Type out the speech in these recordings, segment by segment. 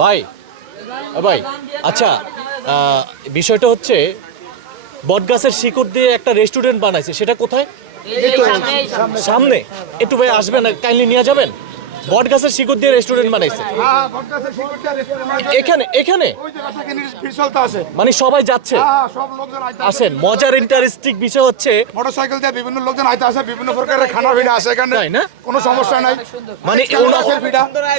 ভাই ভাই আচ্ছা বিষয়টা হচ্ছে বটগাছের শিকড় দিয়ে একটা রেস্টুরেন্ট বানাইছে সেটা কোথায়? সামনে। একটু ভাই আসবেন কাইন্ডলি নিয়ে যাবেন? বটগাছের শিকড় দিয়ে রেস্টুরেন্ট বানাইছে। হ্যাঁ, শিকড়টা restaurant আছে। এখানে এখানে। মানে সবাই যাচ্ছে? হ্যাঁ, সব লোকজন আইতে আছে। আসেন মজার ইন্টারেস্টিং বিষয় হচ্ছে মোটরসাইকেল দিয়ে বিভিন্ন লোকজন আইতে আছে বিভিন্ন প্রকারের খানা ভিড়া আছে এখানে। তাই না? কোনো সমস্যা নাই। মানে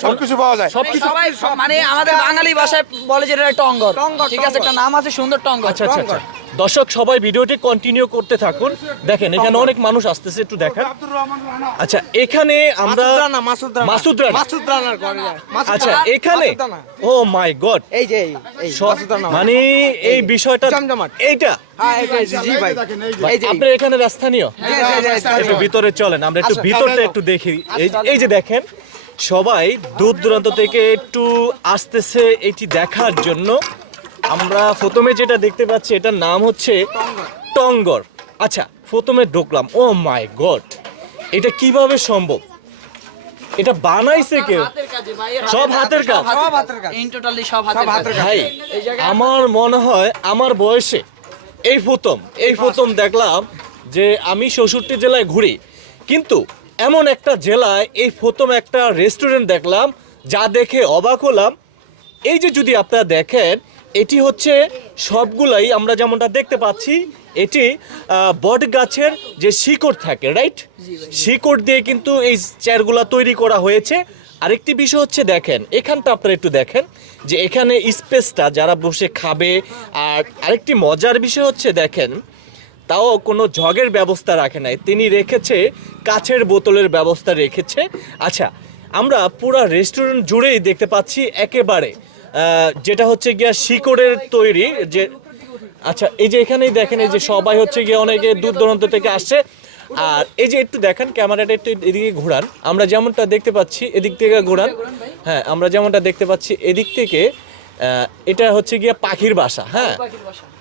সবকিছু পাওয়া যায়। সবকিছু সবাই মানে আমাদের বাঙালি ভাষায় বলে যে এটা টঙ্গর ঠিক আছে একটা নাম আছে সুন্দর টঙ্গর। আচ্ছা আচ্ছা আচ্ছা। দর্শক সবাই ভিডিওটি কন্টিনিউ করতে থাকুন। দেখেন এখানে অনেক মানুষ আসতেছে একটু দেখেন। আচ্ছা এখানে আমরা মাসুদ মাসুদ রানা। মাসুদ রানার ঘরে যায়। আচ্ছা এখানে? ও মাই গড এই যে এই, এই মাসুদ রানা। মানে এই বিষয়টা জমজমাট। এইটা? হ্যাঁ, এখানে স্থানীয় এই যে, এই যে, এই। যে, একটু ভিতরে চলেন আমরা একটু ভিতরটা একটু দেখি। এই এই যে দেখেন সবাই দূর দূরান্ত থেকে একটু আসতেছে এটি দেখার জন্য। আমরা প্রথমে যেটা দেখতে পাচ্ছি এটার নাম হচ্ছে টঙ্গর। আচ্ছা প্রথমে ঢুকলাম। ও মাই গড এটা কীভাবে সম্ভব? এটা বানাইছে কেউ? সব হাতের কাজ সব হাতের কাজ। ইন টোটালি সব হাতের কাজ। ভাই আমার মনে হয় আমার বয়সে এই প্রথম এই প্রথম দেখলাম যে আমি ষষ্ঠটি জেলায় ঘুরি। কিন্তু এমন একটা জেলায় এই প্রথম একটা রেস্টুরেন্ট দেখলাম যা দেখে অবাক হলাম। এই যে যদি আপনারা দেখেন এটি হচ্ছে সবগুলাই আমরা যেমনটা দেখতে পাচ্ছি এটি বট গাছের যে শিকড় থাকে রাইট শিকড় দিয়ে কিন্তু এই চেয়ারগুলা তৈরি করা হয়েছে। আরেকটি বিষয় হচ্ছে দেখেন এখানটা আপনারা একটু দেখেন যে এখানে স্পেসটা যারা বসে খাবে আর আরেকটি মজার বিষয় হচ্ছে দেখেন তাও কোনো জগের ব্যবস্থা রাখে নাই। তিনি রেখেছে কাছের বোতলের ব্যবস্থা রেখেছে। আচ্ছা আমরা পুরো রেস্টুরেন্ট জুড়েই দেখতে পাচ্ছি একেবারে যেটা হচ্ছে গিয়া শিকড়ের তৈরি যে আচ্ছা এই যে এখানেই দেখেন এই যে সবাই হচ্ছে গিয়ে অনেকে দূর দূরান্ত থেকে আসছে। আর এই যে একটু দেখেন ক্যামেরাটা একটু এদিকে ঘোরান। আমরা যেমনটা দেখতে পাচ্ছি এদিক থেকে ঘোরান। হ্যাঁ আমরা যেমনটা দেখতে পাচ্ছি এদিক থেকে এটা হচ্ছে গিয়া পাখির বাসা হ্যাঁ?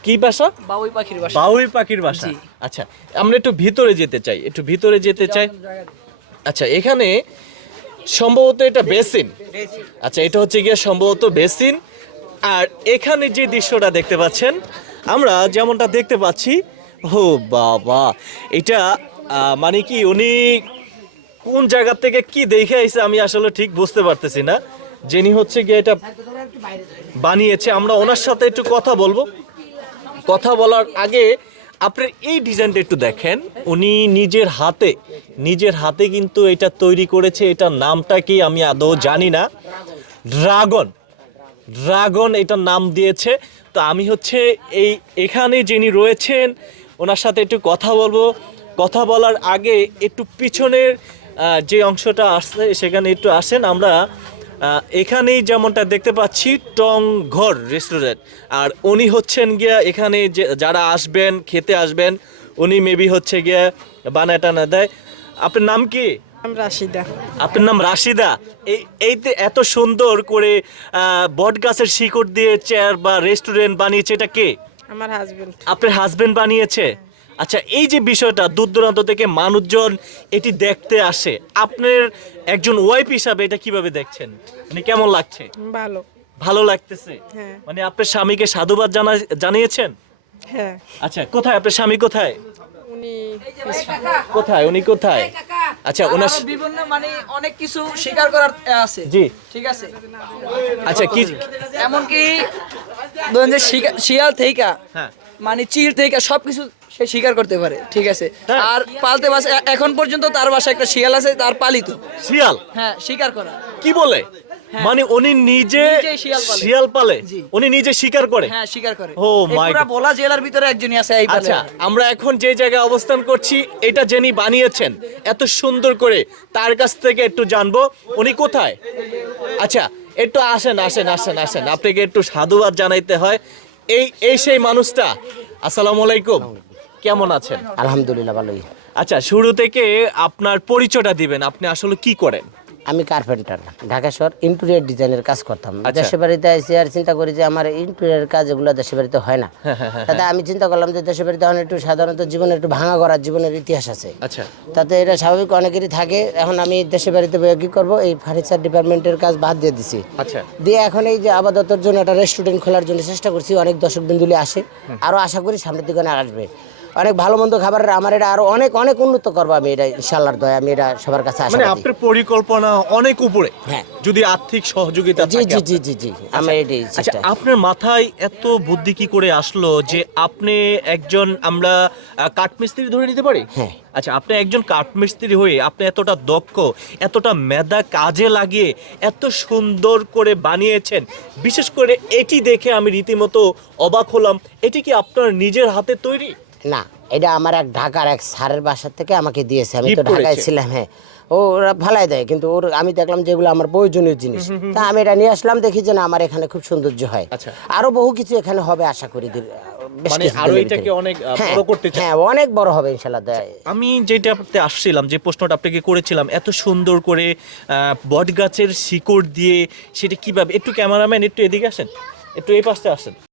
কি বাসা? বাবুই পাখির বাসা। বাউই পাখির বাসা। আচ্ছা আমরা একটু ভিতরে যেতে চাই একটু ভিতরে যেতে চাই। আচ্ছা এখানে সম্ভবত এটা বেসিন। আচ্ছা এটা হচ্ছে গিয়ে সম্ভবত বেসিন। আর এখানে যে দৃশ্যটা দেখতে পাচ্ছেন আমরা যেমনটা দেখতে পাচ্ছি ও বাবা এটা মানে কি উনি কোন জায়গা থেকে কি দেখে আইছে আমি আসলে ঠিক বুঝতে পারতেছি না। যিনি হচ্ছে গিয়ে এটা বানিয়েছে আমরা ওনার সাথে একটু কথা বলব। কথা বলার আগে আপনার এই ডিজাইনটা একটু দেখেন। উনি নিজের হাতে নিজের হাতে কিন্তু এটা তৈরি করেছে। এটার নামটা কি আমি আদৌ জানি না। ড্রাগন ড্রাগন এটার নাম দিয়েছে। তো আমি হচ্ছে এই, এখানে যিনি রয়েছেন, ওনার সাথে একটু কথা বলব। কথা বলার আগে একটু পিছনের যে অংশটা আসছে, সেখানে একটু আসেন। আমরা এখানেই যেমনটা দেখতে পাচ্ছি টং ঘর রেস্টুরেন্ট আর উনি হচ্ছেন গিয়া এখানে যে যারা আসবেন খেতে আসবেন উনি মেবি হচ্ছে গিয়া বানায় টানা দেয়। আপনার নাম কি? রাশিদা। আপনার নাম রাশিদা? এই এইতে এত সুন্দর করে বট গাছের শিকড় দিয়ে চেয়ার বা রেস্টুরেন্ট বানিয়েছে এটা কে? আমার হাজবেন্ড আপনার হাজবেন্ড বানিয়েছে? আচ্ছা এই যে বিষয়টা দূর দূরান্ত থেকে মানুষজন এটি দেখতে আসে আপনার একজন ওয়াইফ হিসাবে এটা কীভাবে দেখছেন? মানে কেমন লাগছে? ভালো। ভালো লাগতেছে? হ্যাঁ। মানে আপনার স্বামীকে সাধুবাদ জানা জানিয়েছেন? হ্যাঁ। আচ্ছা কোথায়? আপনার স্বামী কোথায়? উনি কোথায়? উনি কোথায়? আচ্ছা ওনার বিভিন্ন মানে অনেক কিছু স্বীকার করার আছে। জি। ঠিক আছে। আচ্ছা কি এমনকি ধরেন যে শিয়াল থেকে হ্যাঁ। মানে চিল থেকে সবকিছু সে স্বীকার করতে পারে ঠিক আছে। হ্যাঁ। আর পালতে বাসা এখন পর্যন্ত তার বাসায় একটা শিয়াল আছে তার পালিত। শিয়াল? হ্যাঁ স্বীকার করা। কি বলে? মানে উনি নিজে শিয়াল পালে। উনি নিজে শিকার করে? হ্যাঁ স্বীকার করে। এই my পুরা. বলা জেলার ভিতরে একজনই আছে এই আচ্ছা আমরা এখন যে জায়গায় অবস্থান করছি এটা যিনি বানিয়েছেন এত সুন্দর করে তার কাছ থেকে একটু জানব উনি কোথায়? আচ্ছা একটু আসেন আসেন আসেন আসেন। আপনাকে একটু সাধুবাদ জানাইতে হয়। এই এই সেই মানুষটা আসসালামু আলাইকুম। কেমন আছেন? আলহামদুলিল্লাহ ভালোই। আচ্ছা শুরু থেকে আপনার পরিচয়টা দিবেন আপনি আসলে কি করেন? আমি কার্পেন্টার ঢাকা শহর ইন্টেরিয়ার ডিজাইনের কাজ করতাম। আচ্ছা। দেশে বাড়িতে এসে আর চিন্তা করি যে আমার ইন্টেরিয়ার কাজ এগুলো দেশে বাড়িতে হয় না। তাতে আমি চিন্তা করলাম যে দেশে বাড়িতে এখন একটু সাধারণত জীবনে একটু ভাঙা করার জীবনের ইতিহাস আছে। আচ্ছা। তাতে এটা স্বাভাবিক অনেকেরই থাকে। এখন আমি দেশে বাড়িতে কি করব? এই ফার্নিচার ডিপার্টমেন্টের কাজ বাদ দিয়ে দিছি। আচ্ছা। দিয়ে এখন এই যে আপাততর জন্য একটা রেস্টুরেন্ট খোলার জন্য চেষ্টা করছি। অনেক দর্শক বিন্দুলি আসে আরও আশা করি সামনের দিকে আসবে। অনেক ভালো মন্দ খাবারের আমার এটা আরও অনেক অনেক উন্নত করব আমি এটা ইনশাল্লাহর দয়া আমি এটা সবার কাছে মানে আপনার পরিকল্পনা অনেক উপরে হ্যাঁ। যদি আর্থিক সহযোগিতা জি জি। জি জি জি আমার এটাই আচ্ছা আপনার মাথায় এত বুদ্ধি কি করে আসলো যে আপনি একজন আমরা কাঠমিস্ত্রি ধরে নিতে পারি হ্যাঁ। আচ্ছা আপনি একজন কাঠমিস্ত্রি হয়ে আপনি এতটা দক্ষ এতটা মেধা কাজে লাগিয়ে এত সুন্দর করে বানিয়েছেন বিশেষ করে এটি দেখে আমি রীতিমতো অবাক হলাম এটি কি আপনার নিজের হাতে তৈরি না এটা আমার এক ঢাকার এক স্যারের বাসার থেকে আমাকে দিয়েছে আমি তো ঢাকায় ছিলাম হ্যাঁ। ও ওরা ভালাই দেয় কিন্তু ওর আমি দেখলাম যেগুলো আমার প্রয়োজনীয় জিনিস। তা আমি এটা নিয়ে আসলাম দেখি যে না আমার এখানে খুব সৌন্দর্য হয়। আচ্ছা। আরও বহু কিছু এখানে হবে আশা করি মানে অনেক হ্যাঁ, বড় করতে হ্যাঁ অনেক বড় হবে ইনশাল্লাহ দয়া। আমি যেটাতে আসছিলাম যে প্রশ্নটা আপনাকে করেছিলাম এত সুন্দর করে বট গাছের শিকড় দিয়ে সেটা কীভাবে একটু ক্যামেরাম্যান একটু এদিকে আসেন একটু এই পাশে আসেন।